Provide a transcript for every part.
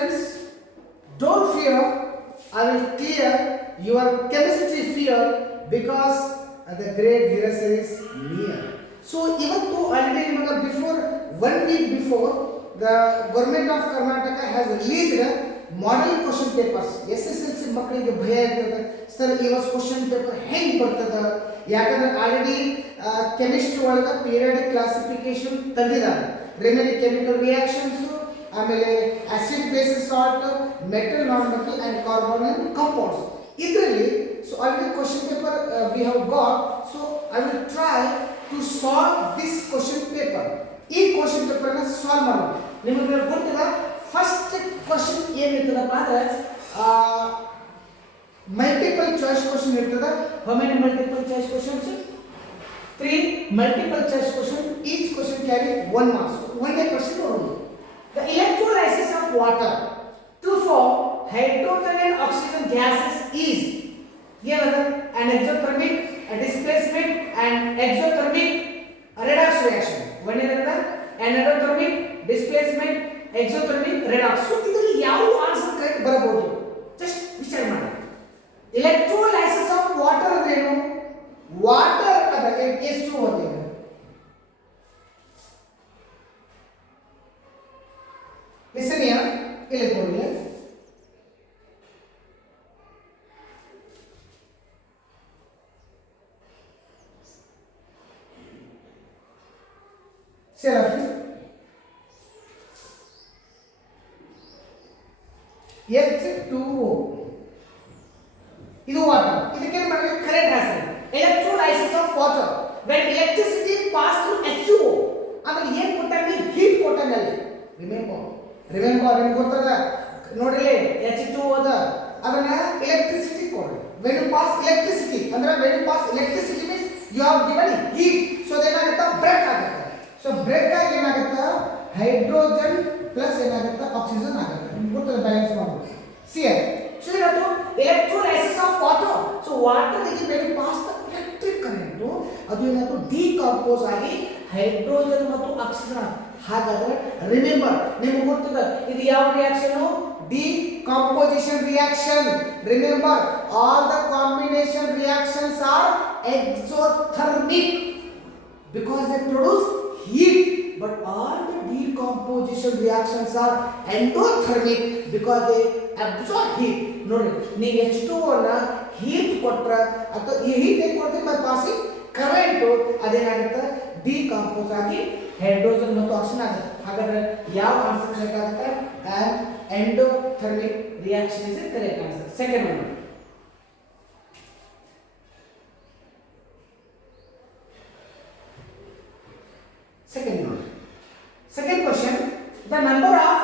students, don't fear. I will clear your chemistry fear because the great Girasar is near. So even though already before 1 week before, the government of Karnataka has released model question papers. SSLC ಮಕ್ಕಳಿಗೆ ಭಯ ಇರ್ತದೆ sir ಇವತ್ತು question paper ಹೆಂಗೆ ಬರ್ತದೆ ಯಾಕಂದ್ರೆ already chemistry ಒಳಗೆ periodic classification ತಂದಿದ್ದಾರೆ ರೆಮಿಡಿ ಕೆಮಿಕಲ್ ರಿಯಾಕ್ಷನ್ಸ್ ಆಮೇಲೆ acid base salt metal non metal and carbon and compounds ಇದರಲ್ಲಿ so already question paper we have got so I will try to solve this question paper ಈ question ಪೇಪರ್ನ solve ಮಾಡೋಣ ನಿಮಗೆ ಗೊತ್ತಿಲ್ಲ first question ಏನಿರ್ತದಪ್ಪ ಅಂದ್ರೆ multiple choice question ಇರ್ತದ how many multiple choice questions 3 multiple choice question each question carry 1 marks ಒಂದೇ question ನೋಡೋಣ the electrolysis of water to form hydrogen and oxygen gases is ಏನದ an exothermic a displacement and exothermic redox reaction ಒಂದೇನದ endothermic displacement exothermic redox so ಇದರಲ್ಲಿ ಯಾವ answer correct ಬರಬಹುದು just ವಿಚಾರ ಮಾಡಿ electrolysis of water ಅಂದ್ರೇನು water ಅದಕ್ಕೆ ಎಷ್ಟು ಓದಿದೆ listen here ಇಲ್ಲಿ ಕೊಡಿ Seraphim H2O ಇದು ವಾಟರ್ ಇದಕ್ಕೆ ನಮಗೆ current answer electrolysis of water when electricity pass through H2O ಆಮೇಲೆ ಏನು ಕೊಟ್ಟಂಗೆ ಹೀಟ್ ಕೊಟ್ಟಂಗೆ ರಿಮೆಂಬರ್ ನಿಮಗೆ ಗೊತ್ತದ ನೋಡ್ರಿ H2O ಅದ ಅದನ್ನ ಎಲೆಕ್ಟ್ರಿಸಿಟಿ ಕೊಡ್ರಿ when you pass electricity ಅಂದ್ರೆ when you pass electricity means you have given heat so ಏನಾಗುತ್ತೆ ಬ್ರೇಕ್ ಆಗುತ್ತೆ ಸೊ ಬ್ರೇಕ್ ಆಗಿ ಏನಾಗುತ್ತೆ ಹೈಡ್ರೋಜನ್ ಪ್ಲಸ್ ಏನಾಗುತ್ತೆ ಆಕ್ಸಿಜನ್ ಆಗುತ್ತೆ ನಿಮಗೆ ಗೊತ್ತದ ಬ್ಯಾಲೆನ್ಸ್ ಮಾಡೋದು ಸಿ ಸೊ ಇದು electrolysis of water so water ಗೆ when you pass the electric current ಅದು ಏನಾಗುತ್ತೆ ಡಿಕಂಪೋಸ್ ಆಗಿ ಹೈಡ್ರೋಜನ್ ಮತ್ತು ಆಕ್ಸಿಜನ್ ಹಾಗಾದ್ರೆ ರಿಮೆಂಬರ್ ನಿಮಗೆ ಗೊತ್ತದ ಇದು ಯಾವ reaction decomposition reaction remember all the combination reactions are exothermic because they produce heat but all the decomposition reactions are endothermic because they absorb heat ನೋಡಿ ನೀವು H2O ನ ಹೀಟ್ ಕೊಟ್ರ ಅಥವಾ ಈ ಹೀಟ್ ಏನು ಕೊಡ್ತೀವಿ ಬೈ ಪಾಸಿಂಗ್ ಕರೆಂಟ್ ಅದೇನಾಗುತ್ತೆ decompose ಆಗಿ ಹೈಡ್ರೋಜನ್ ಮತ್ತು ಆಕ್ಸಿಜನ್ ಆಗುತ್ತೆ ಹಾಗಾದ್ರೆ ಯಾವ ಆನ್ಸರ್ ಬೇಕಾಗುತ್ತೆ endothermic reaction is the correct answer second one second question the number of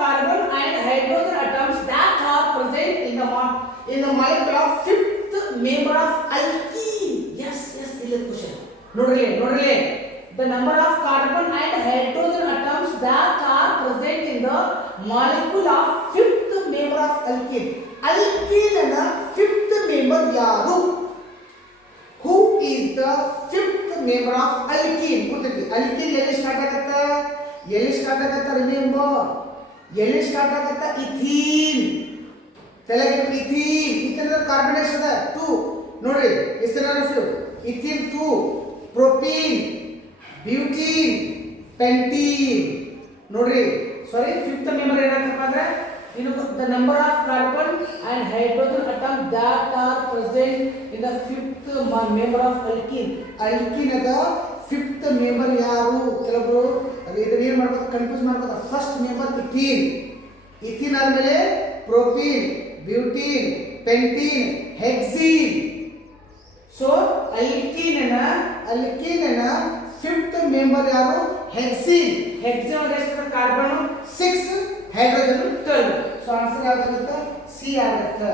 carbon and hydrogen atoms that are present in the molecule of fifth member of alkene yes this question nodri the number of carbon and hydrogen atoms that are present in the molecule of fifth member of alkene alkene na fifth member yaru who is the fifth member of alkene ಗೊತ್ತೈತಿ alkene ಎಲ್ಲಿ start ಆಗುತ್ತಾ remember ಎಲ್ಲಿ start ಆಗುತ್ತಾ ethene ತೆಲಗೆ ethene ಕಾರ್ಬನೇಷನ್ ಅದ 2 ನೋಡ್ರಿ ಎಷ್ಟು ಜನ ethene 2 propene butene pentene ನೋಡ್ರಿ ಸಾರಿ ಫಿಫ್ತ್ ಮೆಂಬರ್ ಏನಾಗ್ತಪ್ಪ ಅಂದ್ರೆ ಇನ್ನು the number of carbon and hydrogen atoms that are present in the fifth member of alkene ಅದ ಫಿಫ್ತ್ ಮೆಂಬರ್ ಯಾರು ಕೆಲವರು ಇದನ್ನ ಏನು ಮಾಡ್ಬೇಕು ಕನ್ಫ್ಯೂಸ್ ಮಾಡ್ಬೇಕು ಫಸ್ಟ್ ಮೆಂಬರ್ ಇಥೀನ್ ಆದ್ಮೇಲೆ propene butene pentene hexene so alkene fifth member ಯಾರು ಹೆಕ್ಸೀನ್ ಎಷ್ಟು ಕಾರ್ಬನ್ 6 ಹೈಡ್ರೋಜನ್ 12 ಸೊ ಆನ್ಸರ್ ಯಾವ್ದಾಗುತ್ತೆ ಸಿ ಆಗುತ್ತೆ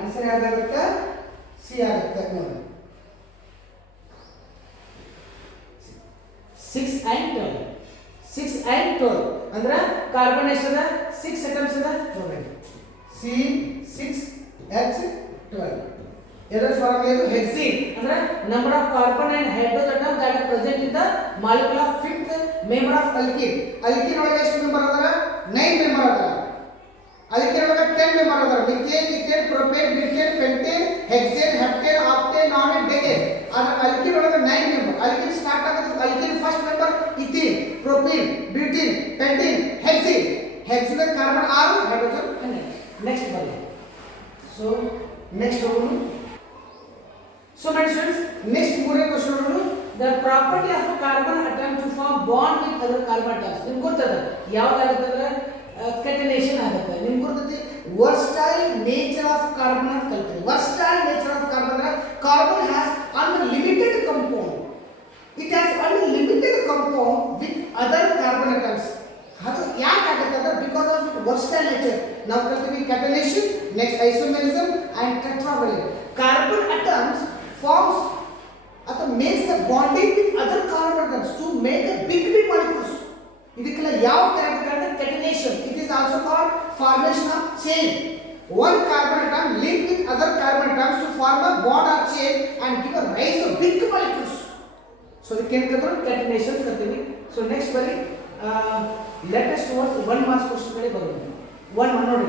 ಆನ್ಸರ್ ಯಾವ್ದಾಗುತ್ತೆ ಸಿ ಆಗುತ್ತೆ ನೋಡಿ 6 and 12 ಅಂದ್ರೆ ಕಾರ್ಬನ್ ಎಷ್ಟದ 6 ಅಟಮ್ಸ್ ಅದ ನೋಡಿ ಸಿ 6 H 12 ಇದರ ಫಾರ್ಮುಲಾ ಇದು ಹೆಕ್ಸೀನ್ ಅಂದ್ರೆ number of carbon and hydrogen atom that are present in the molecule of fifth member of alkene ಒಳಗೆ ಎಷ್ಟು ಮೆಂಬರ್ ಅದರ 9 ಮೆಂಬರ್ ಅದಾರ. ಅಲ್ಕೇನ್ ಒಳಗ 10 ಮೆಂಬರ್ ಅದಾರ. Methane, ethane, propane, butane, pentane, hexane, heptane, octane, nonane, decane. ಆದ್ರೆ alkane ಒಳಗ 9 member. Alkane start ಆಗೋದು alkane first member ethane, propane, butane, pentane, hexane. Hexane carbon 6, hydrogen 12. Next ಬನ್ನಿ. ಸೊ ನೆಕ್ಸ್ಟ್ ಹೋಗೋಣ. So my students, next ಮೂರನೇ question ನೋಡೋಣ. The property of a carbon atom to form bond with other carbon atoms. ನಿಮಗೆ ಗೊತ್ತದ ಯಾವಾಗುತ್ತೆ catenation ಆಗುತ್ತೆ. ನಿಮಗೆ ಗೊತ್ತೈತಿ versatile nature of carbon ಅಂತ ಕಲ್ತೀವಿ. versatile nature of carbon ಅಂದ್ರೆ carbon has unlimited compound. It has unlimited compound with other carbon atoms. ಅದು ಯಾಕೆ ಆಗುತ್ತೆ ಅಂದ್ರೆ because of its versatile nature. ನಾವು ಕಲ್ತೀವಿ catenation, next isomerism and tetravalent. Carbon atoms forms ಅಥವಾ makes the bonding with other carbon atoms to make a big molecules. ಇದಕ್ಕೆಲ್ಲ ಯಾವ correct ಅಂದ್ರೆ catenation. It is also called formation of chain. One carbon atom linked with other carbon atoms to form a bond or chain and give a rise to big molecules. So we can control catenation करते So next बरी let us towards 1 marks question करें बरी 1 ನೋಡಿ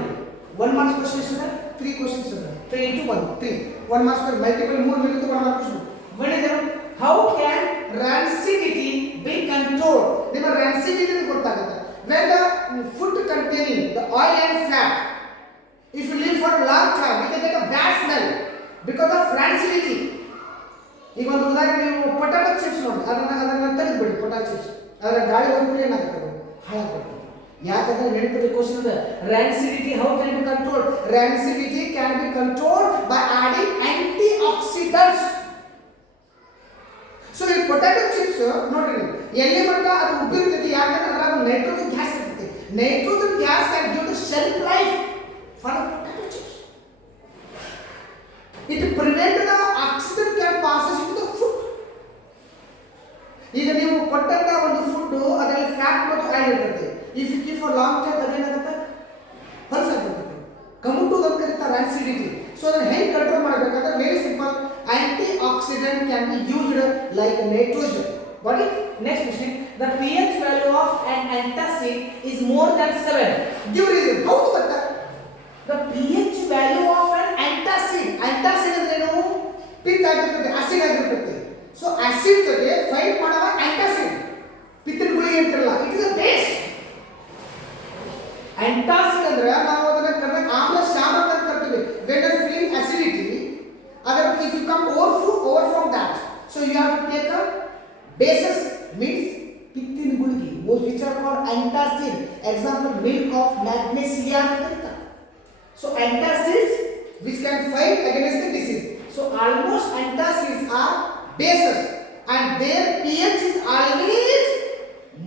1 marks question ಇದೆ 3 questions ಇದೆ 3 into 1 3 1 marks per multiple more मिलते 1 mark question. What is it? How can rancidity be controlled? ನಿಮ್ಮ rancidity ಗೊತ್ತಾಗುತ್ತೆ. When the food containing the oil and fat, if you leave for a long time, you can get a bad smell because of rancidity. ಈಗ ಒಂದು ಉದಾಹರಣೆ ನೀವು potato chips ನೋಡಿ, ಅದನ್ನ ತೆಗೆದುಬಿಡಿ potato chips, ಅದರ ಗಾಳಿ ಹೋಗ್ಬಿಟ್ಟು ಏನಾಗುತ್ತೆ ಹಾಳಾಗ್ತದೆ. ಯಾಕಂದ್ರೆ ನೆನಪಿಗೆ ಕ್ವಶನ್ ಇದೆ rancidity how can be controlled? Rancidity can be controlled by adding antioxidants. So ಈ ಪೊಟ್ಯಾಟೊ ಚಿಪ್ಸ್ ನೋಡ್ರಿ ಎಲ್ಲಿ ಮಟ್ಟ ಅದು ಉಬ್ಬಿರ್ತೈತಿ, ಯಾಕಂದ್ರೆ ಅದರಾಗ ನೈಟ್ರೋಜನ್ ಗ್ಯಾಸ್ ಇರ್ತೈತಿ. Nitrogen gas can give the shelf life for potato chips. It prevent the accident can passes in the food. ಈಗ ನೀವು ಕೊಟ್ಟಂತ ಒಂದು ಫುಡ್ ಅದರಲ್ಲಿ ಫ್ಯಾಟ್ ಮತ್ತು ಆಯಿಲ್ ಇರ್ತೈತಿ. If you keep for long time ಅದೇನಾಗುತ್ತೆ ಹೊಲಸಾಗ್ತೈತಿ, ಕಮುಟು ಅಂತ ಕರೀತಾರೆ rancidity. ಸೊ ಅದನ್ನ ಹೇಗೆ ಕಂಟ್ರೋಲ್ ಮಾಡಬೇಕಂದ್ರೆ very simple, antioxidant can be used like nitrogen. What is next question? The pH value of an antacid is more than 7. Give reason. How to get that? The pH value of an antacid. Antacid ಅಂದ್ರೇನು? ಪಿತ್ತ ಆಗಿರ್ತದೆ, acid ಆಗಿರ್ತದೆ. So acid ಜೊತೆ fight ಮಾಡುವ antacid. ಪಿತ್ತದ ಗುಳಿಗೆ ಅಂತಾರಲ್ಲ, it is a base. antacid ಅಂದ್ರೆ ನಾವು ಅದನ್ನ ಕರೆದಾಗ ಆಮ್ಲ ಶಾಮಕ ಅಂತ ಕರಿತೀವಿ. when you feel acidity, other if you come over from that, so you have to take a basis, means pittin gulgi, which are called antacid. Example, milk of magnesia. So antacids which can fight against the disease. So almost antacids are bases and their pH is always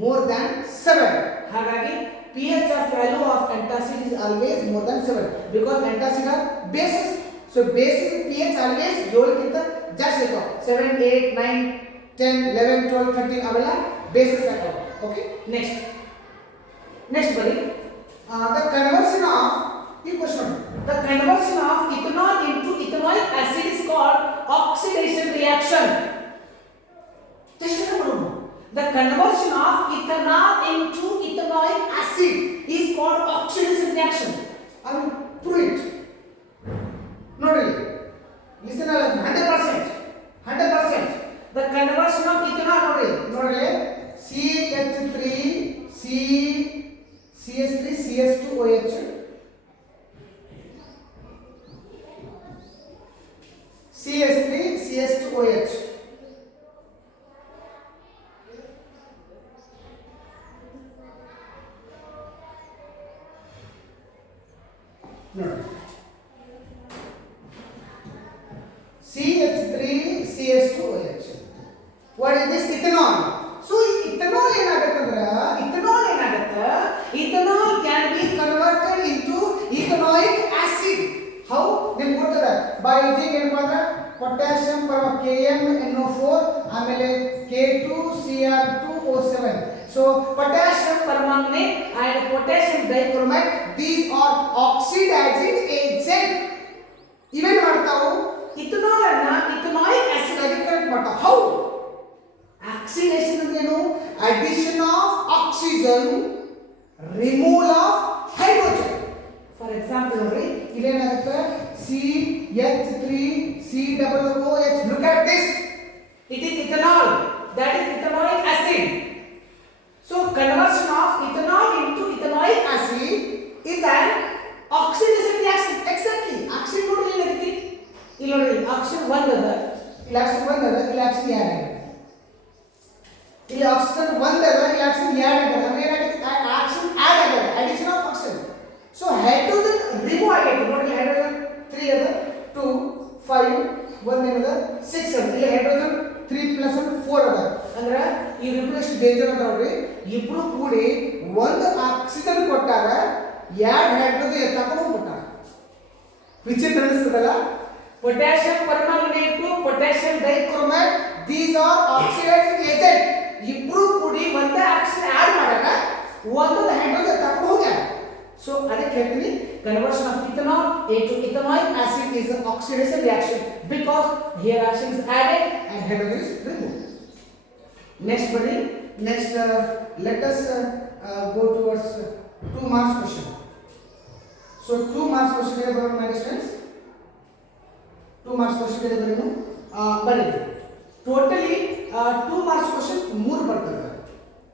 more than 7. ಹಾಗಾಗಿ pH of value of antacid is always more than 7 because antacid are bases. So basic pH always 7 ಗಿಂತ ಜಾಸ್ತಿ ಇರ್ತಾವ. 7 8 9 10 11 12 13 ಅವೆಲ್ಲ basis ಆಗ್ತಾವ. Okay, next ಬನ್ನಿ. the conversion of ethanol into ethanoic acid is called oxidation reaction. just remember, the conversion of ethanol into ethanoic acid is called oxidation reaction. I will prove it. ನೋಡಿ, listen 100%. The conversion of ethanol ನೋಡಿ CH3 CH3 CH2OH CH3 CH2OH ನೋಡಿ CH3 CH2OH. What is this? Ethanol. So ethanol ಏನಾಗುತ್ತೆ? ethanol can be converted into ethanoic acid. How? ನಿಮಗೆ ಗೊತ್ತದ by using ಏನಪ್ಪ ಅಂದ್ರೆ potassium KMNO4 ಆಮೇಲೆ K2Cr2O7. So potassium permanganate and potassium dichromate, these are oxidizing agent. ಇವೇನು ಮಾಡ್ತಾವು? ethanol ಅನ್ನು ethanoic acid ಆಗಿ ಕನ್ವರ್ಟ್ ಮಾಡ್ತಾವ. How? Oxidation ಅಂದ್ರೇನು? Addition of oxygen removal of hydrogen. For example ನೋಡ್ರಿ ಇಲ್ಲೇನಾಗುತ್ತೆ CH3COOH. look at this, it is ethanol, that is ethanoic acid. So conversion of ethanol into ethanoic acid is an oxidation reaction. Exactly. oxygen ನೋಡಿ ಇಲ್ಲಿ ಇಲ್ಲಿ ನೋಡಿ oxygen 1 ಅದ, ಇಲ್ಲಿ oxygen 1 ಅದ, ಇಲ್ಲಿ oxygen 2 ಅದ, ಇಲ್ಲಿ oxygen 1 ಅದ, ಇಲ್ಲಿ oxygen 2 ಅದ. ಅಂದ್ರೆ ಏನಾಗುತ್ತೆ oxygen add ಆಗಲ್ಲ, addition of oxygen. So hydrogen remove ಆಗೈತೆ ನೋಡಿ. hydrogen 3 ಅದ, 2 5 1 ಏನದ 6 ಅದ. ಇಲ್ಲಿ hydrogen 3 plus 1 4 ಅದ. ಅಂದ್ರೆ ಈ ರಿಪ್ಲೇಸ್ ಡೇಂಜರ್ ಅದ ನೋಡ್ರಿ. ಇಬ್ರು ಕೂಡಿ ಒಂದು ಆಕ್ಸಿಜನ್ ಕೊಟ್ಟಾರ, ಎರಡು ಹೈಡ್ರೋಜನ್ ತಗೊಂಡು ಹೋಗ್ಬಿಟ್ಟಾರ. ವಿಚಿತ್ರ ಅನಿಸ್ತದಲ್ಲ. Potassium permanganate to potassium dichromate, these are oxidising agent. ಇಬ್ರು ಕೂಡಿ ಒಂದೇ ಆಕ್ಸಿಜನ್ ಆಡ್ ಮಾಡಾಗ ಒಂದು ಹೈಡ್ರೋಜನ್ ತಗೊಂಡು ಹೋಗ್ಯಾರ. ಸೊ ಅದಕ್ಕೆ ಹೇಳ್ತೀನಿ conversion of ethanol into ethanoic acid is an oxidation reaction because here oxygen is added and hydrogen is removed. Next buddy, next let us go towards 2 marks question. So 2 marks question is about my students. 2 marks question is about buddy. Totally 2 marks question 3 ಬರ್ತದೆ.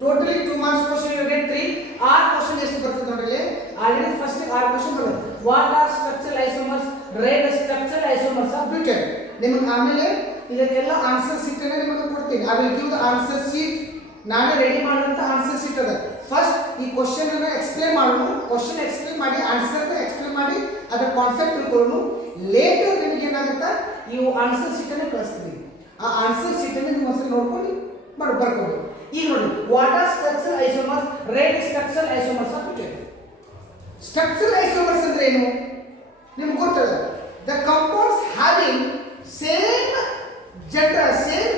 Totally 2 marks question you get 3. 6 question ಎಷ್ಟು ಬರ್ತದೆ ನೋಡ್ರಿ. Already first 6 question ಬರ್ತದೆ. What are structural isomers? Read structural isomers of butane. ನಿಮಗೆ ಆಮೇಲೆ ಇದಕ್ಕೆಲ್ಲ answer sheet ಅನ್ನು ನಿಮಗೆ ಕೊಡ್ತೀನಿ. I will give the answer sheet. ನಾನು ರೆಡಿ ಮಾಡಿದಂತ ಆನ್ಸರ್ ಶೀಟ್ ಅದ. ಫಸ್ಟ್ ಈ ಕ್ವೆಶ್ಚನ್ ಅನ್ನು ಎಕ್ಸ್ಪ್ಲೇನ್ ಮಾಡೋಣ, ಕ್ವೆಶ್ಚನ್ ಎಕ್ಸ್ಪ್ಲೇನ್ ಮಾಡಿ ಆನ್ಸರ್ ಅನ್ನು ಎಕ್ಸ್ಪ್ಲೇನ್ ಮಾಡಿ ಅದರ ಕಾನ್ಸೆಪ್ಟ್ ತಿಳ್ಕೊಳ್ಳೋಣ. ಲೇಟರ್ ನಿಮಗೆ ಏನಾಗುತ್ತೆ ಈ ಆನ್ಸರ್ ಶೀಟ್ ಅನ್ನು ಕಳಿಸ್ತೀನಿ. ಆ ಆನ್ಸರ್ ಶೀಟ್ ಅನ್ನು ನೀವು ಒಂದ್ಸಲ ನೋಡ್ಕೊಂಡು ಬರ್ಕೋಬಹುದು. ಈಗ ನೋಡಿ, what are structural isomers? Rate structural isomers of butane. Structural isomers ಅಂದ್ರೆ ಏನು ನಿಮಗೆ ಗೊತ್ತದ? The compounds having same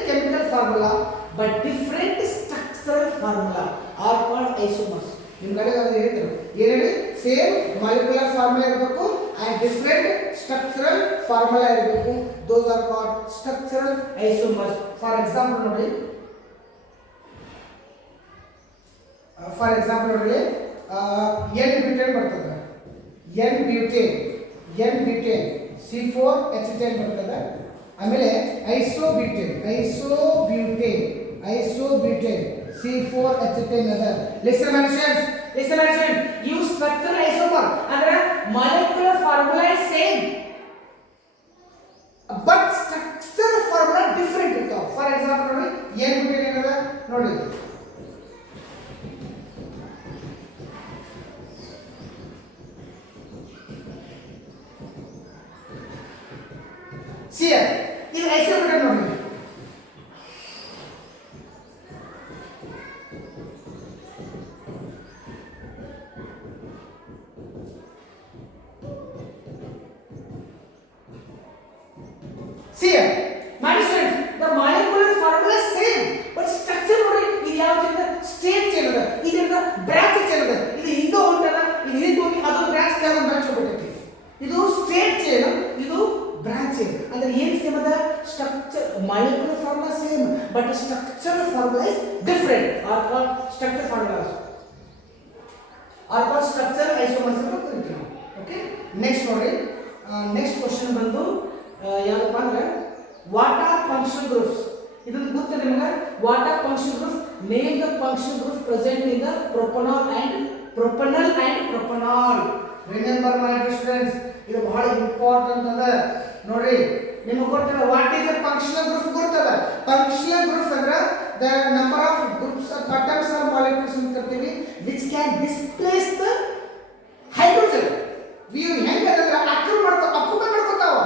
chemical formula but different structural formula are called isomers. ನಿಮಗೆ ಅದು ಹೇಳ್ತಾರೆ ಏನೇಳಿ ಸೇಮ್ ಮಾಲಿಕ್ಯುಲರ್ ಫಾರ್ಮುಲಾ ಇರಬೇಕು and different structural formula ಇರಬೇಕು. those are called structural isomers. for example ನೋಡಿ, ನೋಡಿ N-butane ಬರ್ತದೆ, N-butane C4H10 ಬರ್ತದೆ. ಆಮೇಲೆ isobutane C4H10 ಅದ. listen my friends, use structural isomer ಅಂದ್ರೆ molecular formula is same but structural formula different ಇರ್ತಾವ. for example ನೋಡಿ N-butane ಏನದ ನೋಡಿ, See ಇದು isobutane ನೋಡಿ. See my friends, the molecular formula is same but structure ನೋಡಿ. ಇದು ಯಾವ ಚೇನ್? ಸ್ಟೇಟ್ ಚೇನ್ ಅದ. ಇದರಿಂದ ಬ್ರಾಂಚ್ ಚೇನ್ ಅದ. ಇದು ಹಿಂಗ ಹೊಂಟದ, ಇದು ಹಿಂಗ ಹೋಗಿ ಅದು ಬ್ರಾಂಚ್ ಕೆಳಗೆ ಬ್ರಾಂಚ್ ಹೋಗ್ಬಿಟ್ಟೈತಿ. ಇದು ಸ್ಟೇಟ್ ಚೇನ್, ಇದು ಬ್ರಾಂಚ್ ಚೇನ್. ಅಂದ್ರೆ ಏನು ಸೇಮ್ ಅದ? Structure molecular formula same but structural formula is different are called structural formulas are called structural isomers ಅಂತ ಕರೀತೀವಿ. ಓಕೆ, ನೆಕ್ಸ್ಟ್ ನೋಡಿ, ನೆಕ್ಸ್ಟ್ ಕ್ವೆಶ್ಚನ್ ಬಂದು ಯಾವಪ್ಪ ಅಂದ್ರೆ ವಾಟ್ ಆರ್ ಫಂಕ್ಷನಲ್ ಗ್ರೂಪ್ಸ್. ಇದನ್ನು ಗೊತ್ತಿದೆ ನಿಮಗೆ? What are functional groups? Name the functional groups present in the propanol and propanol. Remember my students, ಇದು ಬಹಳ ಇಂಪಾರ್ಟೆಂಟ್ ಅದ ನೋಡ್ರಿ. ನಿಮಗೆ ಗೊತ್ತಿಲ್ಲ what is the functional group? ಗೊತ್ತದ? ಫಂಕ್ಷನಲ್ ಗ್ರೂಪ್ಸ್ ಅಂದ್ರೆ the number of groups of atoms or molecules ಅಂತ ಕರಿತೀವಿ which can displace the hydrogen. ನೀವು ಹೆಂಗೆ ಅಂದ್ರೆ ಆಕ್ಯುಪೈ ಮಾಡ್ಕೊತಾವ.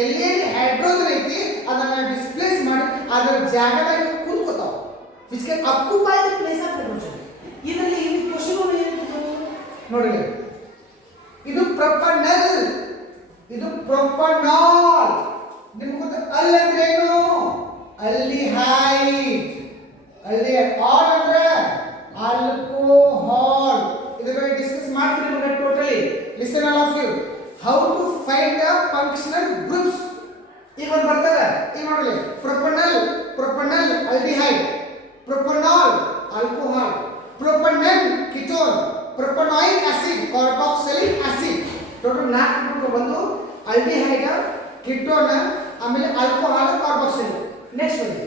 ಎಲ್ಲೆಲ್ಲಿ ಹೈಡ್ರೋಜನ್ ಐತಿ ಅದನ್ನ ಡಿಸ್ಪ್ಲೇಸ್ ಮಾಡಿ ಅದರ ಜಾಗದಾಗ ಕೂತ್ಕೋತಾವ which can occupy the place of hydrogen. ಇದರಲ್ಲಿ ಈ ಕ್ವೆಶ್ಚನ್ ನೋಡಿ, ಇದು ಪ್ರೊಪನಲ್, ಇದು ಪ್ರೊಪನಾಲ್. ನಿಮಗೆ ಗೊತ್ತ ಅಲ್ ಅಂದ್ರೆ ಏನು? ಅಲ್ಡಿಹೈಡ್. ಆಲ್ ಅಂದ್ರೆ ಆಲ್ಕೋಹಾಲ್. ಇದರ ಬಗ್ಗೆ ಡಿಸ್ಕಸ್ ಮಾಡ್ತೀನಿ ನಿಮಗೆ totally. Listen all of you, how to find the functional groups. ಈಗ ಒಂದು ಬರ್ತದೆ, ಈಗ ನೋಡಲಿ, propanal aldehyde, propanol alcohol, propanal ketone, propanoic acid carboxylic acid total 4 ಒಂದು ಆಲ್ಡಿಹೈಡ್ ಕಿಟೋನ್ ಆಮೇಲೆ ಆಲ್ಕೋಹಾಲ್ ಕಾರ್ಬಾಕ್ಸಿಲ್ ನೆಕ್ಸ್ಟ್ ಬನ್ನಿ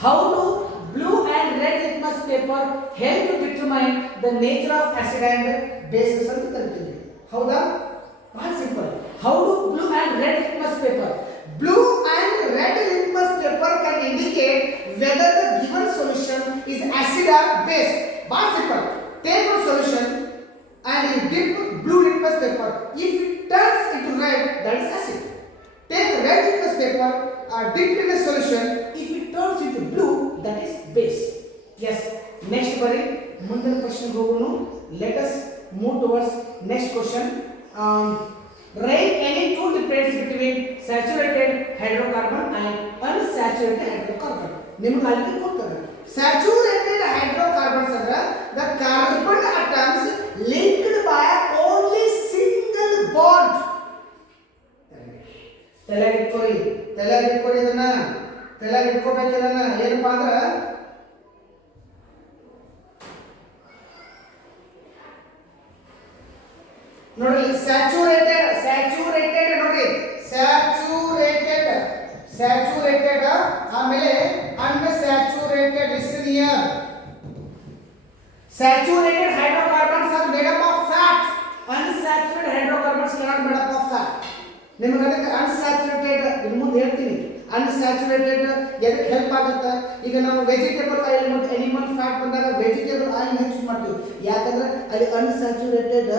how do blue and red litmus paper help to determine the nature of acid and bases ಅಂತ ಕರಿತೀವಿ ಹೌದಾ ಬಹಳ simple how do blue and red litmus paper blue and red litmus paper can indicate whether the given solution is acid or base basic simple take one solution and you dip blue litmus paper if it turns into red that is acid take red litmus paper dip in a solution if it turns into blue that is base yes next bari ಮುಂದಿನ ಪ್ರಶ್ನೆ ಹೋಗೋಣ let us move towards next question write any two difference between saturated hydrocarbon and unsaturated hydrocarbon ನಿಮಗೆ ಅಲ್ಲಿ ಕೊಡ್ತಾರೆ saturated hydrocarbons ಅಂದ್ರೆ the carbon atoms linked by only single bond ತಲೆಗಿಟ್ಕೊರಿ ಇದನ್ನ ತಲೆಗಿಟ್ಕೋಬೇಕಿದನ್ನ ಏನಪ್ಪಾ ಅಂದ್ರೆ ನೋಡಿ ಸ್ಯಾಚುರೇಟೆಡ್ ನೋಡಿ ಸ್ಯಾಚುರೇಟೆಡ್ ಆಮೇಲೆ unsaturated listen here saturated hydrocarbons are made up of fat unsaturated hydrocarbons are not made up of fat ನಿಮಗೆ ಅದಕ್ಕೆ ಅನ್ಸ್ಯಾಚುರೇಟೆಡ್ ಇನ್ನು ಮುಂದೆ ಹೇಳ್ತೀನಿ ಅನ್ಸ್ಯಾಚುರೇಟೆಡ್ ಎದಕ್ಕೆ ಹೆಲ್ಪ್ ಆಗುತ್ತೆ ಈಗ ನಾವು ವೆಜಿಟೇಬಲ್ ಆಯಿಲ್ ಮತ್ತು ಅನಿಮಲ್ ಫ್ಯಾಟ್ ಬಂದಾಗ ವೆಜಿಟೇಬಲ್ ಆಯಿಲ್ ಯೂಸ್ ಮಾಡ್ತೀವಿ ಯಾಕಂದ್ರೆ ಅಲ್ಲಿ ಅನ್ಸ್ಯಾಚುರೇಟೆಡ್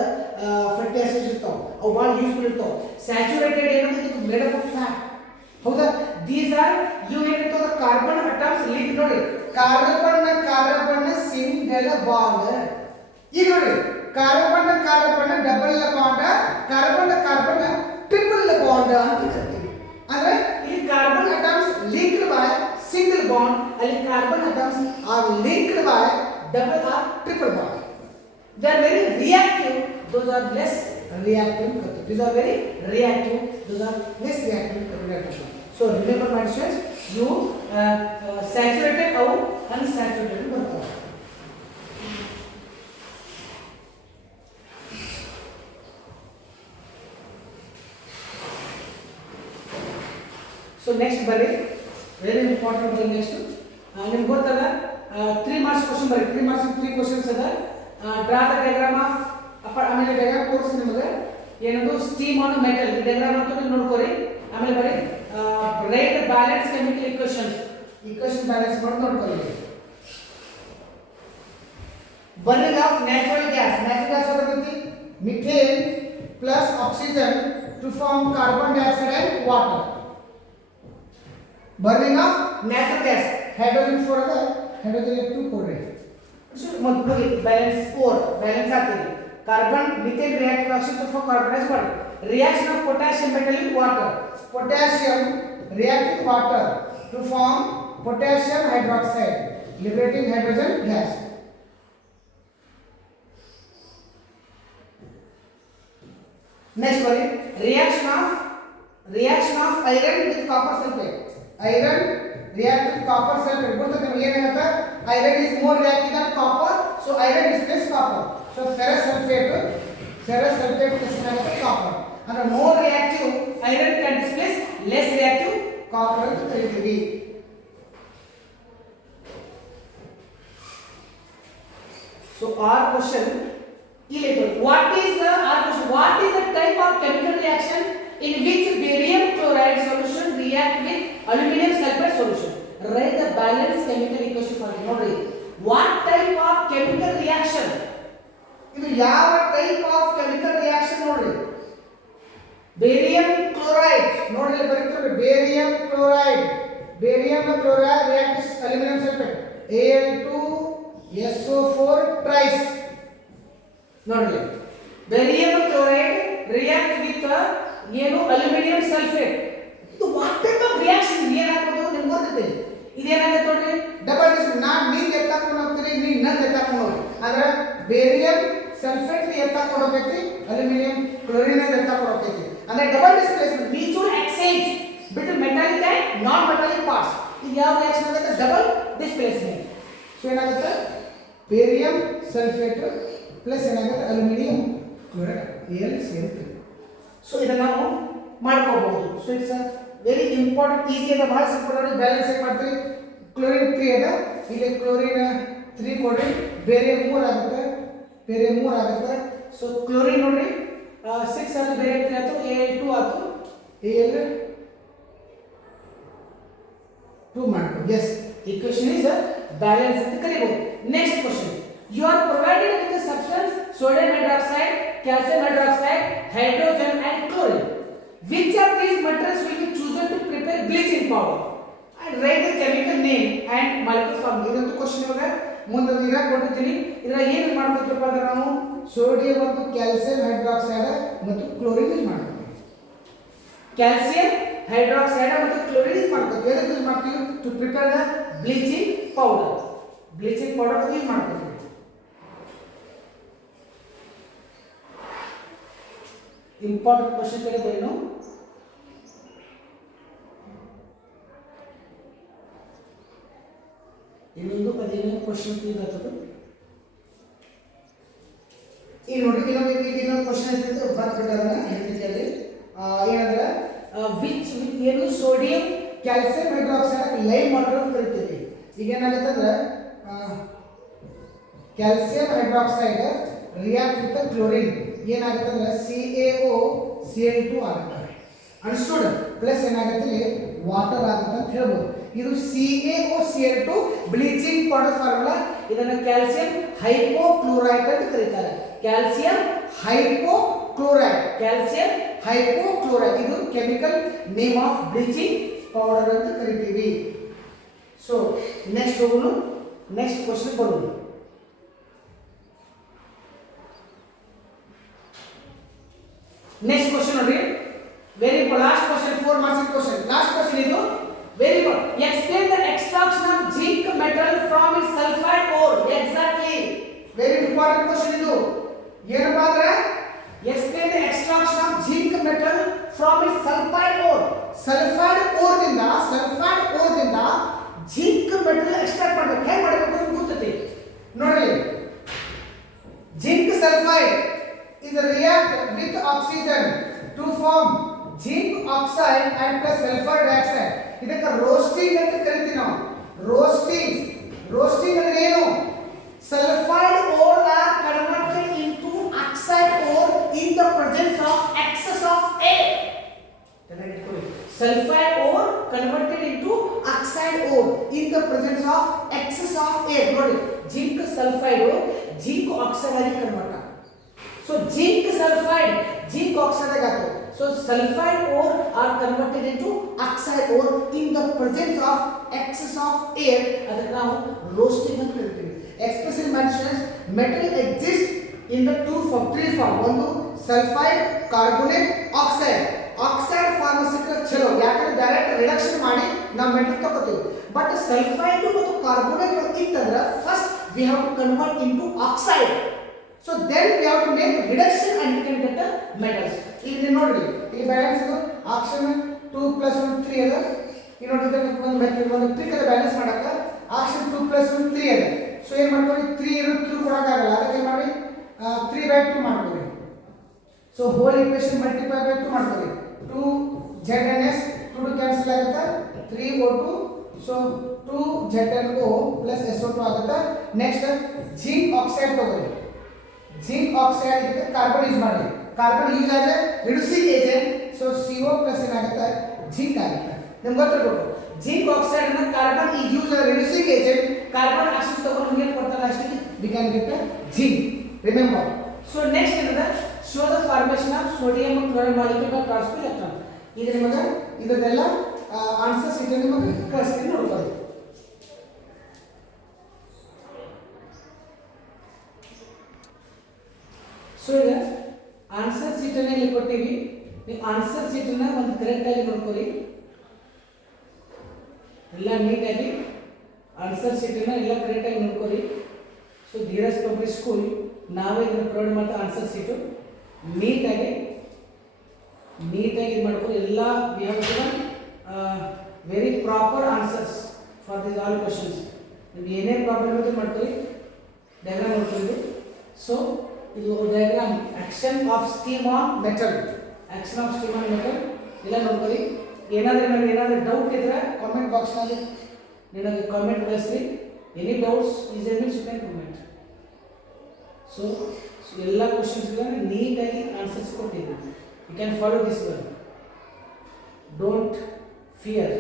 ಫ್ಯಾಟಿ ಆಸಿಡ್ಸ್ ಇರ್ತಾವೆ ಅವು ಭಾಳ ಯೂಸ್ಫುಲ್ ಇರ್ತಾವೆ ಸ್ಯಾಚುರೇಟೆಡ್ ಏನಂದ್ರೆ ಇದು ಮೇಡ್ ಅಪ್ ಆಫ್ ಫ್ಯಾಟ್ ಹೌದಾ ದೀಸ್ ಆರ್ ಇವು ಏನಿರ್ತಾವೆ ಕಾರ್ಬನ್ ಅಟಮ್ಸ್ ಲಿಂಕ್ ನೋಡಿ ಕಾರ್ಬನ್ ಸಿಂಗಲ್ ಬಾಂಡ್ ಈಗ ನೋಡಿ carbon double bond carbon triple bond ಅಂತ ಕರಿತೀವಿ ಅಂದ್ರೆ ಇಲ್ಲಿ carbon atoms linked by single bond ಅಲ್ಲಿ carbon atoms are linked by double or triple bond they are very reactive those are less reactive these are very reactive those are less reactive so remember my students you saturated or unsaturated ಬರ್ತಾವೆ So next bari very important bari next ನಿಮಗೆ ಗೊತ್ತಲ್ಲ 3 marks question bari 3 marks 3 questions ಅದ draw the diagram of ಆಮೇಲೆ diagram ತೋರಿಸಿ ನಿಮಗೆ ಏನದು steam on metal ಈ diagram ಅಂತ ನೀವು ನೋಡ್ಕೊರಿ ಆಮೇಲೆ ಬರಿ write the balance chemical equation balance ಮಾಡಿ ನೋಡ್ಕೊರಿ burning of natural gas ಬರುತ್ತೆ methane plus oxygen to form carbon dioxide and water burning of natural gas hydrogen 4 ಅದ hydrogen 2 ಕೊಡ್ರಿ ಸೊ ಮೊದಲು ಬ್ಯಾಲೆನ್ಸ್ 4 ಬ್ಯಾಲೆನ್ಸ್ ಆಗ್ತದೆ carbon methane reactive oxygen to form carbon dioxide reaction of potassium metal with water potassium react with water to form potassium hydroxide liberating hydrogen gas next one reaction of iron with copper sulfate iron react with copper sulfate ಗೊತ್ತಾ ನಿಮಗೆ ಏನಾಗುತ್ತೆ iron is more reactive than copper so iron displaces copper so ferrous sulfate displaces copper and more reactive iron can displace less reactive copper ಅಂತ ಕರೀತೀವಿ so our question what is the type of chemical reaction in which barium chloride solution react with aluminum sulfate solution write the balance chemical equation for nodi what type of chemical reaction idu ಯಾವ type of chemical reaction nodi barium chloride ನೋಡಿ ಬರೀತೀವಿ barium chloride react with aluminum sulfate Al2SO4 twice ನೋಡಿ barium chloride react with ಏನು aluminium sulphate ಇದು what type of reaction ಏನಾಗೋದು ನಿಮಗೆ ಗೊತ್ತಿದೆ ಇದೇನಾಗುತ್ತೆ ನೋಡ್ರಿ double ನೀರು ಎತ್ತಾಕೊಂಡು ಹೋಗ್ತೀರಿ ನೀರು ನನ್ ಎತ್ತಾಕೊಂಡು ಹೋಗಿ ಅಂದ್ರೆ ಬೇರಿಯಂ ಸಲ್ಫೇಟ್ ಎತ್ತಾಕೊಂಡು ಹೋಗ್ತೈತಿ ಅಲ್ಯೂಮಿನಿಯಂ ಕ್ಲೋರಿನ್ ಎತ್ತಾಕೊಂಡು ಹೋಗ್ತೈತಿ ಅಂದ್ರೆ double displacement mutual exchange between metallic and non metallic parts ಇದು ಯಾವ ರಿಯಾಕ್ಷನ್ ಆಗುತ್ತೆ ಡಬಲ್ ಡಿಸ್ಪ್ಲೇಸ್ಮೆಂಟ್ ಸೊ ಏನಾಗುತ್ತೆ ಬೇರಿಯಂ ಸಲ್ಫೇಟ್ ಪ್ಲಸ್ ಏನಾಗುತ್ತೆ ಅಲ್ಯೂಮಿನಿಯಂ ಕ್ಲೋರೈಡ್ Al ಸೇರುತ್ತೆ. ಸೊ ಇದನ್ನು ನಾವು ಮಾಡ್ಕೋಬಹುದು. So it's very important, easy ಅದ, ಭಾಳ ಸಿಂಪಲ್ ನೋಡಿ. ಬ್ಯಾಲೆನ್ಸ್ ಏನು ಮಾಡ್ತೀವಿ, ಕ್ಲೋರಿನ್ 3 ಅದ, ಇಲ್ಲಿ ಕ್ಲೋರಿನ್ 3 ಕೊಡ್ರಿ, ಬೇರೆ 3 ಆಗುತ್ತೆ, ಬೇರೆ 3 ಆಗುತ್ತೆ. ಸೊ ಕ್ಲೋರಿನ್ ನೋಡ್ರಿ 6 ಅದು ಬೇರೆ 3 ಆಯ್ತು, Al2 ಆಯ್ತು, Al2 ಮಾಡ್ಬೋದು. ಎಸ್, equation is balance ಅಂತ ಕರೀಬಹುದು. Next question, you are provided with the substance sodium hydroxide, calcium hydroxide, hydrogen and chlorine. Which of these materials will be chosen to prepare bleaching powder? And write the chemical name and molecule formula. ಇದಂತೂ question ಇವಾಗ ಮುಂದೆ ಈಗ ಕೊಟ್ಟಿದ್ದೀನಿ. ಇದರ ಏನು ಮಾಡ್ಬೇಕಪ್ಪ ಅಂದ್ರೆ ನಾವು ಸೋಡಿಯಂ ಮತ್ತು ಕ್ಯಾಲ್ಸಿಯಂ ಹೈಡ್ರಾಕ್ಸೈಡ್ ಮತ್ತು ಕ್ಲೋರಿನ್ ಯೂಸ್ ಮಾಡ್ತೀವಿ. ಕ್ಯಾಲ್ಸಿಯಂ ಹೈಡ್ರಾಕ್ಸೈಡ್ ಮತ್ತು ಕ್ಲೋರಿನ್ ಯೂಸ್ ಮಾಡ್ತೀವಿ. ಎದಕ್ಕೆ ಯೂಸ್ ಮಾಡ್ತೀವಿ? To prepare the bleaching powder. Bleaching powder use ಮಾಡ್ತೀವಿ. ಇಂಪಾರ್ಟೆಂಟ್ ಕ್ವೆಶ್ಚನ್ ಕೇಳಿದ್ದೇನು? ಇನ್ನೊಂದು 15 ಕ್ವೆಶ್ಚನ್ ತಿಳಿದಾತದು. ಈಗ ನೋಡಿ, ಇನ್ನೊಂದು ಕ್ವೆಶ್ಚನ್ ಇರ್ತದೆ, ಬರ್ಬಿಟ್ಟದನ್ನ ಹೇಳ್ತಿದ್ದಲ್ಲಿ ಏನಂದ್ರೆ ವಿಚ್ ಏನು sodium calcium hydroxide lime water ಅಂತ ಕರಿತೀವಿ. ಈಗ ಏನಾಗುತ್ತೆ ಅಂದ್ರೆ calcium hydroxide react with chlorine ಏನಾಗುತ್ತೆ ಅಂದ್ರೆ CaOCl2 ಆಗುತ್ತೆ. ಅಂಡರ್ಸ್ಟುಡ್? ಪ್ಲಸ್ ಏನಾಗುತ್ತೆ ಇಲ್ಲಿ ವಾಟರ್ ಆಗುತ್ತೆ ಅಂತ ಹೇಳ್ಬೋದು. ಇದು CaOCl2 ಬ್ಲೀಚಿಂಗ್ ಪೌಡರ್ ಫಾರ್ಮುಲಾ. ಇದನ್ನು ಕ್ಯಾಲ್ಸಿಯಂ ಹೈಪೋಕ್ಲೋರೈಡ್ ಅಂತ ಕರೀತಾರೆ. ಕ್ಯಾಲ್ಸಿಯಂ ಹೈಪೋಕ್ಲೋರೈಡ್, ಕ್ಯಾಲ್ಸಿಯಂ ಹೈಪೋಕ್ಲೋರೈಡ್ ಇದು chemical name of bleaching powder ಅಂತ ಕರಿತೀವಿ. ಸೊ ನೆಕ್ಸ್ಟ್ ಹೋಗೋಣ, ನೆಕ್ಸ್ಟ್ ಕ್ವೆಶ್ಚನ್ ಬರೋಣ. ನೆಕ್ಸ್ಟ್ ಕ್ವೆಶ್ಚನ್ ನೋಡಿ, very last question, 4 marks question. Last question ಇದು very good. Explain the extraction of zinc metal from its sulphide ore. Exactly, very important question ಇದು. ಏನಪ್ಪಾ ಅಂದ್ರೆ explain the extraction of zinc metal from its sulphide or. Sulphide ಓರ್ದಿಂದ zinc metal extract ಮಾಡಬೇಕು. ಹೇಗೆ ಮಾಡಬೇಕು ಅಂತ ಗೊತ್ತೈತಿ ನೋಡಿ. Zinc sulphide is react with oxygen to form zinc oxide and plus sulfur dioxide. ಇದಕ್ಕೆ ರೋಸ್ಟಿಂಗ್ ಅಂತ ಕರಿತೀವಿ ನಾವು. ರೋಸ್ಟಿಂಗ್ ಅಂದ್ರೆ ಏನು? Sulphide ore are converted into oxide ore in the presence of excess of air. Sulfide ore converted into oxide ore in the presence of excess of air. ನೋಡಿ, zinc sulphide zinc oxide ಆಗಿ convert. So zinc sulfide, zinc oxide agato. So sulfide ore are converted into oxide ore in the presence of excess of air. Adha now roasting anta kariತೀವಿ. Expression mentions metal exists in the three form. One sulfide, carbonate, oxide. Oxide form sikra chalo yakare direct reduction ಮಾಡಿ ನಾವು metal ತಗೋತೀವಿ. But sulfide ಮತ್ತು carbonate ಇತ್ತಂದ್ರೆ first we have to convert into oxide. So then we have to make reduction and we can get the metals. ಇಲ್ಲಿ ನೋಡ್ರಿ, ಈ balance ಇದು action 2 + 1 3 ಅದ. ಈ ನೋಡಿದ್ರೆ ಒಂದು ಮೆಟಲ್ ಒಂದು ಟ್ರಿಕ್ ಬ್ಯಾಲೆನ್ಸ್ ಮಾಡಕ ಆಕ್ಷನ್ 2 + 1 3 ಅದ. ಸೊ ಏನು ಮಾಡ್ತೀವಿ, 3 ಇರುತ್ತೆ 2 ಕೊಡಕ ಆಗಲ್ಲ, ಅದಕ್ಕೆ ಮಾಡಿ 3/2 ಮಾಡ್ತೀವಿ. So whole equation multiply by 2 ಮಾಡ್ತೀವಿ. 2 ZnS 2 ಕ್ಯಾನ್ಸಲ್ ಆಗುತ್ತೆ, 3O2. ಸೊ 2 ZnO + SO2 ಆಗುತ್ತೆ. ನೆಕ್ಸ್ಟ್ ಜಿಂಕ್ ಆಕ್ಸೈಡ್ ತಗೊಳ್ಳಿ. ಜಿಂಕ್ ಆಕ್ಸೈಡ್ ಇದಕ್ಕೆ ಕಾರ್ಬನ್ ಯೂಸ್ ಮಾಡಿ. ಕಾರ್ಬನ್ ಯೂಸ್ ಆದ್ರೆ reducing agent. So CO plus ಏನಾಗುತ್ತೆ, ಜಿಂಕ್ ಆಗುತ್ತೆ. ನಿಮ್ಗೆ ಗೊತ್ತಿರಬೇಕು, ಜಿಂಕ್ ಆಕ್ಸೈಡ್ ಅನ್ನು ಕಾರ್ಬನ್ ಈ use as reducing agent. Carbon oxide ತಗೊಂಡು ಏನು ಕೊಡ್ತಾರೆ ಅಷ್ಟೇ we can get zinc. Remember. So next ಏನದ, show the formation of sodium chloride molecule by transfer electron. ಇದು ನಿಮಗೆ ಇದೆಲ್ಲ ಆನ್ಸರ್ ಶೀಟ್ ನಿಮಗೆ ಕಳಿಸ್ತೀನಿ, ನೋಡ್ಕೊಳ್ಳಿ. ಸೊ ಈಗ ಆನ್ಸರ್ ಶೀಟನ್ನು ಇಲ್ಲಿ ಕೊಟ್ಟಿವಿ. ನೀವು ಆನ್ಸರ್ ಶೀಟನ್ನು ಒಂದು ಕರೆಕ್ಟಾಗಿ ನೋಡ್ಕೊಳ್ಳಿ, ಎಲ್ಲ ನೀಟಾಗಿ ಆನ್ಸರ್ ಶೀಟನ್ನು ಎಲ್ಲ ಕರೆಕ್ಟಾಗಿ ನೋಡ್ಕೊಳ್ಳಿ. ಸೊ ಧೀರಜ್ ಪಬ್ಲಿಕ್ ಸ್ಕೂಲ್ ನಾವೇ ಇದನ್ನು ಪ್ರೊವೈಡ್ ಮಾಡ್ತಾ ಆನ್ಸರ್ ಶೀಟು ನೀಟಾಗಿ ಇದು ಮಾಡ್ಕೊಳ್ಳಿ. ಎಲ್ಲ we have given very proper answers for this all questions. ನಿಮ್ಗೆ ಏನೇ ಪ್ರಾಬ್ಲಮ್ ಇದ್ರೂ ಮಾಡ್ಕೊಳ್ಳಿ, ಡಯಾಗ್ರಾಮ್ ನೋಡ್ಕೊಳ್ಳಿ. ಸೊ ಇದು diagram action of steam on metal. Action of steam on metal ಇಲ್ಲ ನೋಡ್ಕೊಳ್ಳಿ. ಏನಾದರೂ ಡೌಟ್ ಇದ್ರೆ ಕಾಮೆಂಟ್ ಬಾಕ್ಸ್ನಲ್ಲಿ ನನಗೆ ಕಾಮೆಂಟ್ ಕಳಿಸ್ರಿ. Any doubts is a means you can comment. So ಎಲ್ಲ ಕ್ವಶನ್ಸ್ಗೆ ನೀಟಾಗಿ ಆನ್ಸರ್ಸ್ ಕೊಟ್ಟಿದ್ದೀನಿ. You can follow this one. Don't fear.